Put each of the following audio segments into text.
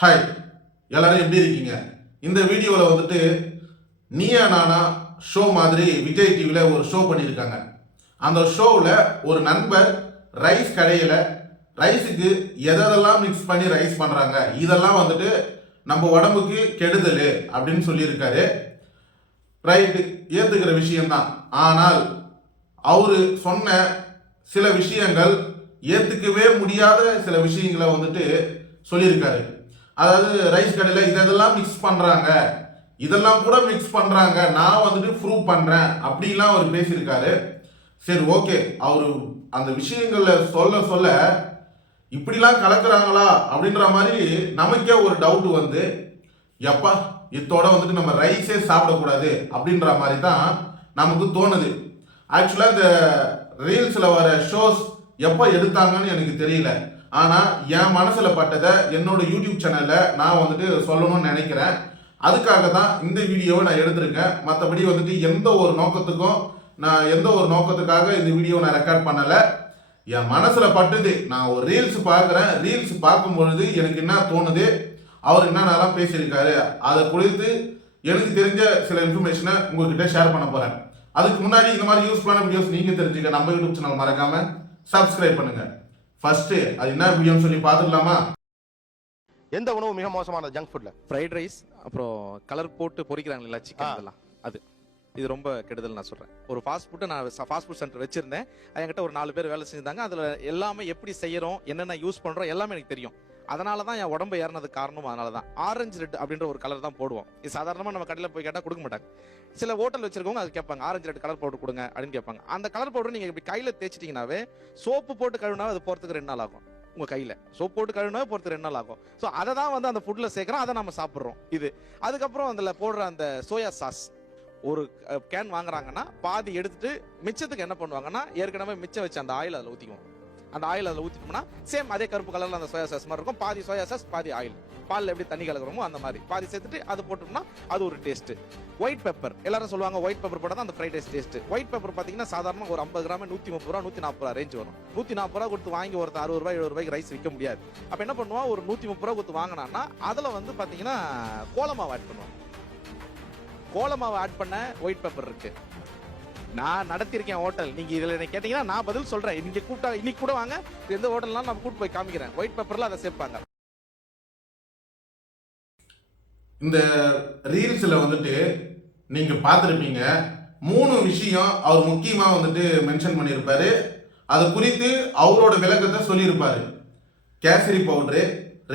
Hi, எல்லாரும் எப்படி இருக்கீங்க? இந்த வீடியோவில் வந்துட்டு நீயா நானா ஷோ மாதிரி விஜய் டிவியில் ஒரு ஷோ பண்ணியிருக்காங்க. அந்த ஷோவில் ஒரு நண்பர் ரைஸ் கடையில் ரைஸுக்கு எதெல்லாம் மிக்ஸ் பண்ணி ரைஸ் பண்ணுறாங்க, இதெல்லாம் வந்துட்டு நம்ம உடம்புக்கு கெடுதல் அப்படின்னு சொல்லியிருக்காரு. ரைட்டு, ஏற்றுக்கிற விஷயம்தான். ஆனால் அவரு சொன்ன சில விஷயங்கள் ஏற்றுக்கவே முடியாத சில விஷயங்களை வந்துட்டு சொல்லியிருக்காரு. அதாவது ரைஸ் கடையில் இதெல்லாம் மிக்ஸ் பண்ணுறாங்க, இதெல்லாம் கூட மிக்ஸ் பண்ணுறாங்க, நான் வந்துட்டு ப்ரூவ் பண்ணுறேன் அப்படிலாம் அவர் பேசியிருக்காரு. சரி, ஓகே, அவர் அந்த விஷயங்களை சொல்ல சொல்ல இப்படிலாம் கலக்குறாங்களா அப்படின்ற மாதிரி நமக்கே ஒரு டவுட் வந்து, எப்பா இதோட வந்துட்டு நம்ம ரைஸே சாப்பிடக்கூடாது அப்படின்ற மாதிரி தான் நமக்கு தோணுது. ஆக்சுவலாக இந்த ரீல்ஸில் வர ஷோஸ் எப்போ எடுத்தாங்கன்னு எனக்கு தெரியல. ஆனால் என் மனசில் பட்டதை என்னோட யூடியூப் சேனலில் நான் வந்துட்டு சொல்லணும்னு நினைக்கிறேன். அதுக்காக தான் இந்த வீடியோவை நான் எடுத்திருக்கேன். மற்றபடி வந்துட்டு எந்த ஒரு நோக்கத்துக்காக இந்த வீடியோவை நான் ரெக்கார்ட் பண்ணலை. என் மனசில் பட்டுது. நான் ஒரு ரீல்ஸ் பார்க்குறேன். ரீல்ஸ் பார்க்கும் பொழுது எனக்கு என்ன தோணுது, அவர் என்னென்னலாம் பேசியிருக்காரு, அதை குறித்து எனக்கு தெரிஞ்ச சில இன்ஃபர்மேஷனை உங்ககிட்ட ஷேர் பண்ண போகிறேன். அதுக்கு முன்னாடி இந்த மாதிரி யூஸ்ஃபுல்லான வீடியோஸ் நீங்கள் தெரிஞ்சுக்க நம்ம யூடியூப் சேனல் மறக்காமல் சப்ஸ்கிரைப் பண்ணுங்கள். ஃபர்ஸ்ட் அது என்ன வீடியோன்னு சொல்லி பார்த்துடலாமா? எந்த உணவு மிக மோசமான ஜங்க் ஃபுட்ல? ஃப்ரைட் ரைஸ், அப்புறம் கலர் போட்டு பொரிக்கிறாங்களா சிக்கன், இதெல்லாம் அது இது ரொம்ப கெடுதல் நான் சொல்றேன். ஒரு ஃபாஸ்ட் ஃபுட்டை நான் ஃபாஸ்ட் ஃபுட் சென்டர் வச்சிருந்தேன். என்கிட்ட ஒரு 4 பேர் வேலை செஞ்சிருந்தாங்க. அதுல எல்லாமே எப்படி செய்யறோம், என்னென்ன யூஸ் பண்றோம் எல்லாமே எனக்கு தெரியும். அதனால தான் என் உடம்பு ஏறினதுக்கு காரணம் அதனால தான். ஆரஞ்சு ரெட் அப்படின்ற ஒரு கலர் தான் போடுவோம். இது சாதாரணமாக நம்ம கடையில் போய் கேட்டால் கொடுக்க மாட்டாங்க. சில ஹோட்டல் வச்சிருக்கவங்க அது கேட்பாங்க, ஆரஞ்சு ரெட் கலர் பவுடர் கொடுங்க அப்படின்னு கேட்பாங்க. அந்த கலர் பவுடர் நீங்கள் இப்படி கையில் தேய்ச்சிட்டிங்கனாவே, சோப்பு போட்டு கழுவினாவே அது போகிறதுக்கு 2 நாள் ஆகும். உங்கள் கையில் சோப்பு போட்டு கழுவினாவே போகிறதுக்கு 2 நாள் ஆகும். ஸோ அதை தான் வந்து அந்த ஃபுட்டில் சேர்க்குறோம், அதை நம்ம சாப்பிட்றோம். இது அதுக்கப்புறம் அதில் போடுற அந்த சோயா சாஸ், ஒரு கேன் வாங்குறாங்கன்னா பாதி எடுத்துட்டு மிச்சத்துக்கு என்ன பண்ணுவாங்கன்னா, ஏற்கனவே மிச்சம் வச்சு அந்த ஆயில் அதில் ஊற்றிக்குவோம். அந்த ஆயில் அதில் ஊற்றிட்டோம்னா சேம் அதே கருப்பு கலரில் அந்த சோயா சாஸ் மாதிரி இருக்கும். பாதி சோயா சாஸ் பாதி ஆயில். பாலில் எப்படி தண்ணி கலக்குறோமோ அந்த மாதிரி பாதி சேர்த்துட்டு அது போட்டோம்னா அது ஒரு டேஸ்ட்டு. ஒயிட் பெப்பர், எல்லாரும் சொல்லுவாங்க ஒயிட் பெப்பர் போட்டால் தான் அந்த fried rice taste. White pepper பார்த்தீங்கன்னா சாதாரண ஒரு 50 கிராம் 130 ரூபா 140 ரூபா ரேஞ்ச் வரும். 140 ரூபா கொடுத்து வாங்கி ஒருத்தர் 60 ரூபாய் 70 ரூபாய்க்கு ரைஸ் விற்க முடியாது. அப்போ என்ன பண்ணுவான், ஒரு 130 ரூபா கொடுத்து வாங்கினான்னா அதில் வந்து பார்த்தீங்கன்னா கோலமாவு ஆட் பண்ணுவான். கோலமாவு ஆட் பண்ண ஒயிட் பெப்பர் இருக்கு. நான் நடத்திருக்கேன் ஹோட்டல். நீங்க இதுல என்ன கேட்டீங்கன்னா நான் பதில் சொல்றேன். நீங்க கூப்பிட்டா இன்னைக்கு கூட வாங்க, எந்த ஹோட்டல்னாலும் நான் கூப்பிட்டு போய் காமிக்கிறேன். ஒயிட் பேப்பர்ல அதை சேர்ப்பாங்க. இந்த ரீல்ஸ்ல வந்துட்டு நீங்க பார்த்துருப்பீங்க, 3 விஷயம் அவர் முக்கியமா வந்துட்டு மென்ஷன் பண்ணியிருப்பாரு. அது குறித்து அவரோட விளக்கத்தை சொல்லியிருப்பாரு. கேசரி பவுடரு,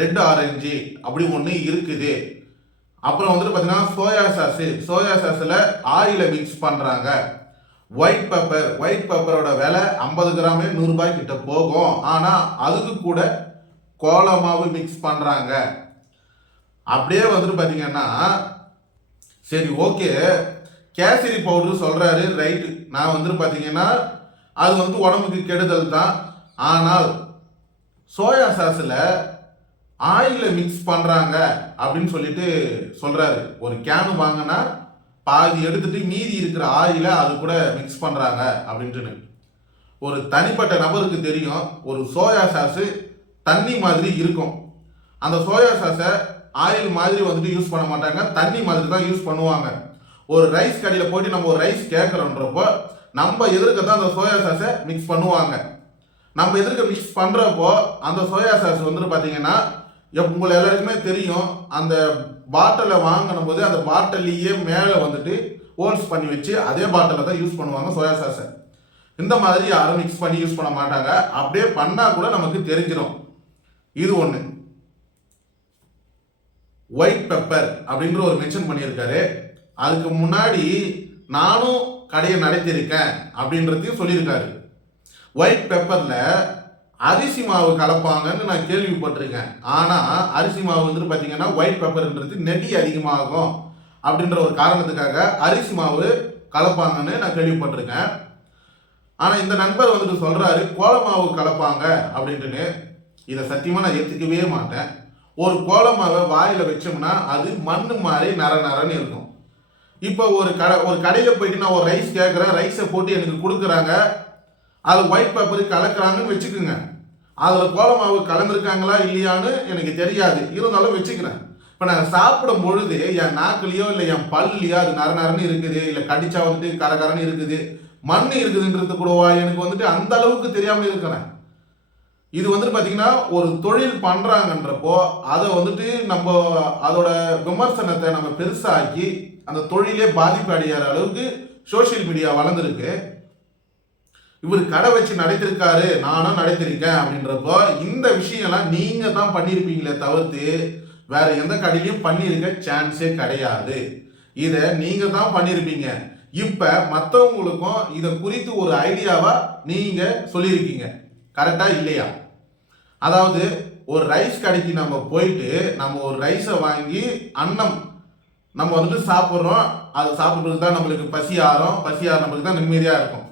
ரெட் ஆரஞ்சு அப்படி ஒன்று இருக்குது. அப்புறம் வந்துட்டு பார்த்தீங்கன்னா சோயா சாஸில் ஆயிலை மிக்ஸ் பண்ணுறாங்க. ஒயிட் பெப்பரோட விலை 50 கிராமே 100 ரூபாய் கிட்ட போகும். ஆனால் அதுக்கு கூட கோலமாவு மிக்ஸ் பண்ணுறாங்க. அப்படியே வந்துட்டு பார்த்தீங்கன்னா, சரி ஓகே, கேசரி பவுடர் சொல்கிறாரு, ரைட்டு. நான் வந்துட்டு பார்த்தீங்கன்னா அது வந்து உடம்புக்கு கெடுதல் தான். ஆனால் சோயா சாஸில் ஆயிலை மிக்ஸ் பண்ணுறாங்க அப்படின்னு சொல்லிட்டு சொல்கிறாரு. ஒரு கேனு வாங்கினா பாதி எடுத்துட்டு மீதி இருக்கிற ஆயிலை அது கூட மிக்ஸ் பண்ணுறாங்க அப்படின்ட்டு. ஒரு தனிப்பட்ட நபருக்கு தெரியும், ஒரு சோயா சாஸு தண்ணி மாதிரி இருக்கும். அந்த சோயா சாஸை ஆயில் மாதிரி வந்துட்டு யூஸ் பண்ண மாட்டாங்க, தண்ணி மாதிரி தான் யூஸ் பண்ணுவாங்க. ஒரு ரைஸ் கடையில் போயிட்டு நம்ம ஒரு ரைஸ் கேட்குறோன்றப்போ நம்ம எதிர்க்க தான் அந்த சோயா சாஸை மிக்ஸ் பண்ணுவாங்க. நம்ம எதிர்க்க மிக்ஸ் பண்ணுறப்போ அந்த சோயா சாஸ் வந்துட்டு பார்த்தீங்கன்னா, உங்களை எல்லாருக்குமே தெரியும், அந்த பாட்டிலை வாங்கின போது அந்த பாட்டிலேயே மேலே வந்துட்டு ஹோல்ஸ் பண்ணி வச்சு அதே பாட்டிலை தான் யூஸ் பண்ணுவாங்க சோயா சாஸை. இந்த மாதிரி யாரும் மிக்ஸ் பண்ணி யூஸ் பண்ண மாட்டாங்க. அப்படியே பண்ணால் கூட நமக்கு தெரிஞ்சிடும். இது ஒன்று. ஒயிட் பெப்பர் அப்படின்ற ஒரு மென்ஷன் பண்ணியிருக்காரு. அதுக்கு முன்னாடி நானும் கடையை நடத்தியிருக்கேன் அப்படின்றதையும் சொல்லியிருக்காரு. ஒயிட் பெப்பரில் அரிசி மாவு கலப்பாங்கன்னு நான் கேள்விப்பட்டிருக்கேன். ஆனால் அரிசி மாவு வந்துட்டு பார்த்தீங்கன்னா ஒயிட் பெப்பர்ன்றது நெடி அதிகமாகும் அப்படின்ற ஒரு காரணத்துக்காக அரிசி மாவு கலப்பாங்கன்னு நான் கேள்விப்பட்டிருக்கேன். ஆனால் இந்த நண்பர் வந்துட்டு சொல்கிறாரு கோலமாவு கலப்பாங்க அப்படின்ட்டுன்னு. இதை சத்தியமாக நான் ஏற்றுக்கவே மாட்டேன். ஒரு கோலமாவை வாயில் வச்சோம்னா அது மண் மாதிரி நரன்னு இருக்கும். இப்போ ஒரு கடையில் போயிட்டு நான் ஒரு ரைஸ் கேட்குறேன், ரைஸை போட்டு எனக்கு கொடுக்குறாங்க, அது ஒயிட் பேப்பர் கலக்குறாங்கன்னு வச்சுக்கோங்க. அதில் கோல மாவு கலந்துருக்காங்களா இல்லையான்னு எனக்கு தெரியாது, இருந்தாலும் வச்சுக்கிறேன். இப்போ நான் சாப்பிடும் பொழுது என் நாக்குலையோ இல்லை என் பல்லையோ அது நரநரன்னு இருக்குது, இல்லை கடிச்சா வந்துட்டு கரகரன்னு இருக்குது, மண் இருக்குதுன்றது கூடவா எனக்கு வந்துட்டு அந்த அளவுக்கு தெரியாமல் இருக்கிறேன். இது வந்துட்டு பார்த்தீங்கன்னா ஒரு தொழில் பண்ணுறாங்கன்றப்போ அதை வந்துட்டு நம்ம அதோட விமர்சனத்தை நம்ம பெருசாக்கி அந்த தொழிலே பாதிப்பு அடையாத அளவுக்கு சோசியல் மீடியா வளர்ந்துருக்கு. இவர் கடை வச்சு நடத்திருக்காரு, நானும் நடத்திருக்கேன் அப்படின்றப்போ இந்த விஷயம்லாம் நீங்க தான் பண்ணியிருப்பீங்களே தவிர்த்து வேற எந்த கடையிலையும் பண்ணியிருக்க சான்ஸே கிடையாது. இதை நீங்க தான் பண்ணியிருப்பீங்க. இப்ப மற்றவங்களுக்கும் இதை குறித்து ஒரு ஐடியாவா நீங்க சொல்லியிருக்கீங்க, கரெக்டா இல்லையா? அதாவது ஒரு ரைஸ் கடைக்கு நம்ம போயிட்டு நம்ம ஒரு ரைஸை வாங்கி அன்னம் நம்ம வந்துட்டு சாப்பிட்றோம். அது சாப்பிட்றதுக்கு தான் நம்மளுக்கு பசி ஆறும் தான் நிம்மதியாக இருக்கும்.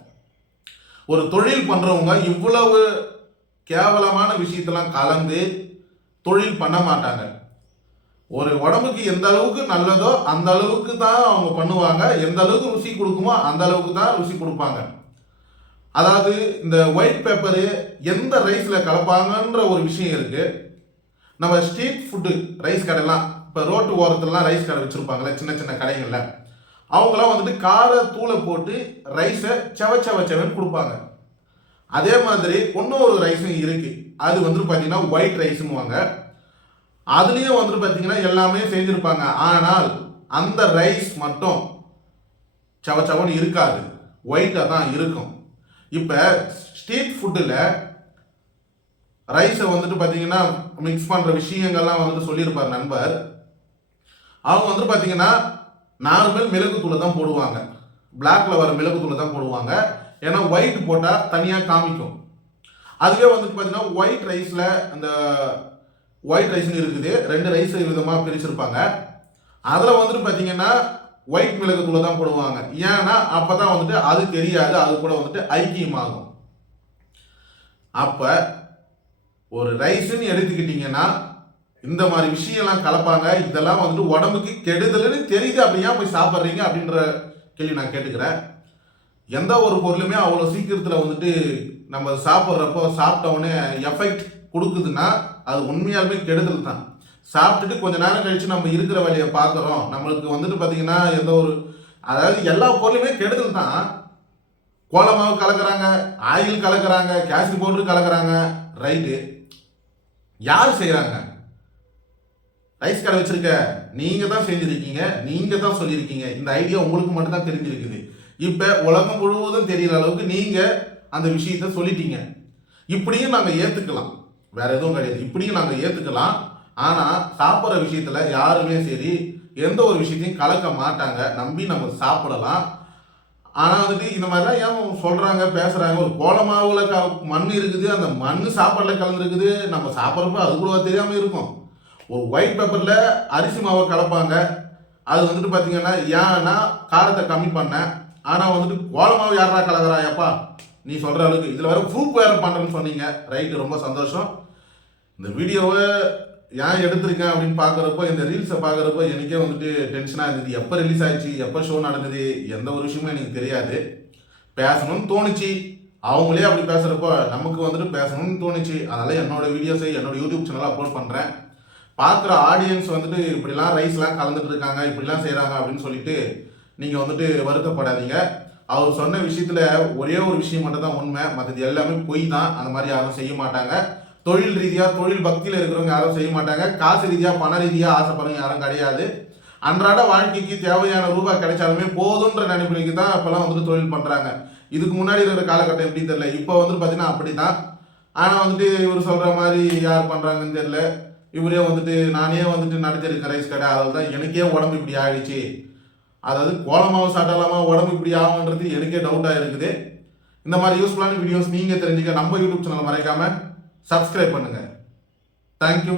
ஒரு தொழில் பண்ணுறவங்க இவ்வளவு கேவலமான விஷயத்தெல்லாம் கலந்து தொழில் பண்ண மாட்டாங்க. ஒரு உடம்புக்கு எந்த அளவுக்கு நல்லதோ அந்த அளவுக்கு தான் அவங்க பண்ணுவாங்க, எந்த அளவுக்கு ருசி கொடுக்குமோ அந்த அளவுக்கு தான் ருசி கொடுப்பாங்க. அதாவது இந்த ஒயிட் பேப்பரு எந்த ரைஸில் கலப்பாங்கன்ற ஒரு விஷயம் இருக்குது. நம்ம ஸ்ட்ரீட் ஃபுட்டு ரைஸ் கடைலாம், இப்போ ரோட்டு ஓரத்துலலாம் ரைஸ் கடை வச்சுருப்பாங்களே சின்ன சின்ன கடைகளில், அவங்களாம் வந்துட்டு கார தூளை போட்டு ரைஸை செவன்னு கொடுப்பாங்க. அதே மாதிரி இன்னொரு ரைஸும் இருக்குது, அது வந்துட்டு பார்த்தீங்கன்னா ஒயிட் ரைஸுன்னுவாங்க. அதுலேயும் வந்துட்டு பார்த்தீங்கன்னா எல்லாமே செஞ்சுருப்பாங்க, ஆனால் அந்த ரைஸ் மட்டும் செவன்னு இருக்காது, ஒயிட்டாக தான் இருக்கும். இப்போ ஸ்ட்ரீட் ஃபுட்டில் ரைஸை வந்துட்டு பார்த்தீங்கன்னா மிக்ஸ் பண்ணுற விஷயங்கள்லாம் வந்துட்டு சொல்லியிருப்பார் நண்பர். அவங்க வந்துட்டு பார்த்தீங்கன்னா நார்மல் மிளகுத்தூளை தான் போடுவாங்க, பிளாக்ல வர மிளகுத்தூளை தான் போடுவாங்க. ஏன்னா ஒயிட் போட்டால் தனியாக காமிக்கும். அதுவே வந்துட்டு பார்த்தீங்கன்னா ஒயிட் ரைஸில் அந்த ஒயிட் ரைஸ்னு இருக்குது, 2 ரைஸ் விதமாக பிரிச்சிருப்பாங்க. அதில் வந்துட்டு பார்த்தீங்கன்னா ஒயிட் மிளகுத்தூளை தான் போடுவாங்க. ஏன்னா அப்போ தான் வந்துட்டு அது தெரியாது, அது கூட வந்துட்டு ஐக்கியமாகும். அப்போ ஒரு ரைஸ்ன்னு எடுத்துக்கிட்டிங்கன்னா இந்த மாதிரி விஷயம்லாம் கலப்பாங்க. இதெல்லாம் வந்துட்டு உடம்புக்கு கெடுதல்னு தெரியுது, அப்படியா போய் சாப்பிட்றீங்க அப்படின்ற கேள்வி நான் கேட்டுக்கிறேன். எந்த ஒரு பொருளுமே அவ்வளோ சீக்கிரத்தில் வந்துட்டு நம்ம சாப்பிட்றப்போ சாப்பிட்டவுடனே எஃபெக்ட் கொடுக்குதுன்னா அது உண்மையாலுமே கெடுதல் தான். சாப்பிட்டுட்டு கொஞ்ச நேரம் கழிச்சு நம்ம இருக்கிற வழியை பார்க்குறோம், நம்மளுக்கு வந்துட்டு பார்த்தீங்கன்னா எந்த ஒரு, அதாவது எல்லா பொருளுமே கெடுதல் தான். Kolamaavu கலக்கிறாங்க, oil கலக்கிறாங்க, kesari powder கலக்கிறாங்க, right. யார் செய்கிறாங்க? ரைஸ் கடை வச்சிருக்க நீங்க தான் செஞ்சிருக்கீங்க, நீங்க தான் சொல்லியிருக்கீங்க. இந்த ஐடியா உங்களுக்கு மட்டும் தான் தெரிஞ்சிருக்குது. இப்போ உலகம் முழுவதும் தெரியற அளவுக்கு நீங்க அந்த விஷயத்த சொல்லிட்டீங்க. இப்படியும் நாங்கள் ஏற்றுக்கலாம், வேற எதுவும் கிடையாது, இப்படியும் நாங்கள் ஏற்றுக்கலாம். ஆனால் சாப்பிட்ற விஷயத்துல யாருமே சரி எந்த ஒரு விஷயத்தையும் கலக்க மாட்டாங்க, நம்பி நம்ம சாப்பிடலாம். ஆனால் வந்துட்டு இந்த மாதிரிலாம் ஏன் சொல்கிறாங்க பேசுகிறாங்க? ஒரு கோலமாவுல மண் இருக்குது, அந்த மண் சாப்பாடில் கலந்துருக்குது, நம்ம சாப்பிட்றப்ப அது கூட தெரியாமல் இருக்கும். ஒரு ஒயிட் பேப்பரில் அரிசி மாவை கலப்பாங்க, அது வந்துட்டு பார்த்தீங்கன்னா ஏன்னா காரத்தை கம்மி பண்ணேன். ஆனால் வந்துட்டு கோலமாவு யாரா கலக்கிறாயப்பா நீ சொல்கிற அளவுக்கு, இதில் வேற ப்ரூஃப் வேறு பண்ணுறேன்னு சொன்னீங்க, ரைட்டு, ரொம்ப சந்தோஷம். இந்த வீடியோவை ஏன் எடுத்திருக்கேன் அப்படின்னு பார்க்குறப்போ, இந்த ரீல்ஸை பார்க்குறப்போ எனக்கே வந்துட்டு டென்ஷனாக இருந்தது. எப்போ ரிலீஸ் ஆயிடுச்சு, எப்போ ஷோ நடந்தது, எந்த ஒரு விஷயமும் எனக்கு தெரியாது. பேசணும்னு தோணுச்சு, அவங்களே அப்படி பேசுகிறப்போ நமக்கு வந்துட்டு பேசணும்னு தோணுச்சு. அதனால் என்னோட வீடியோஸை என்னோட யூடியூப் சேனலில் அப்லோட் பண்ணுறேன். பார்க்குற ஆடியன்ஸ் வந்துட்டு இப்படிலாம் ரைஸ்லாம் கலந்துட்டு இருக்காங்க, இப்படிலாம் செய்கிறாங்க அப்படின்னு சொல்லிட்டு நீங்கள் வந்துட்டு வருத்தப்படாதீங்க. அவர் சொன்ன விஷயத்தில் ஒரே ஒரு விஷயம் மட்டும் தான் உண்மை, மற்றது எல்லாமே பொய் தான். அந்த மாதிரி யாரும் செய்ய மாட்டாங்க. தொழில் ரீதியாக தொழில் பக்தியில் இருக்கிறவங்க யாரும் செய்ய மாட்டாங்க. காசு ரீதியாக பண ரீதியாக ஆசைப்படுறவங்க யாரும் கிடையாது. அன்றாட வாழ்க்கைக்கு தேவையான ரூபாய் கிடைச்சாலுமே போதுன்ற நினைப்புக்கு தான் இப்போலாம் வந்துட்டு தொழில் பண்ணுறாங்க. இதுக்கு முன்னாடி இருக்கிற காலகட்டம் எப்படி தெரியல, இப்போ வந்துட்டு பார்த்தீங்கன்னா அப்படி தான். ஆனால் வந்துட்டு இவர் சொல்கிற மாதிரி யார் பண்ணுறாங்கன்னு தெரியல. இவரே வந்துட்டு நானே வந்துட்டு நடத்திருக்கேன் ரைஸ் கடை, அதில் தான் எனக்கே உடம்பு இப்படி ஆகிடுச்சு. அதாவது கோலமாவு சாப்பிடலாமா உடம்பு இப்படி ஆகுன்றது எனக்கே டவுட்டாக இருக்குது. இந்த மாதிரி யூஸ்ஃபுல்லான வீடியோஸ் நீங்கள் தெரிஞ்சுக்க நம்ம யூடியூப் சேனல் மறைக்காமல் சப்ஸ்கிரைப் பண்ணுங்கள். தேங்க்யூ.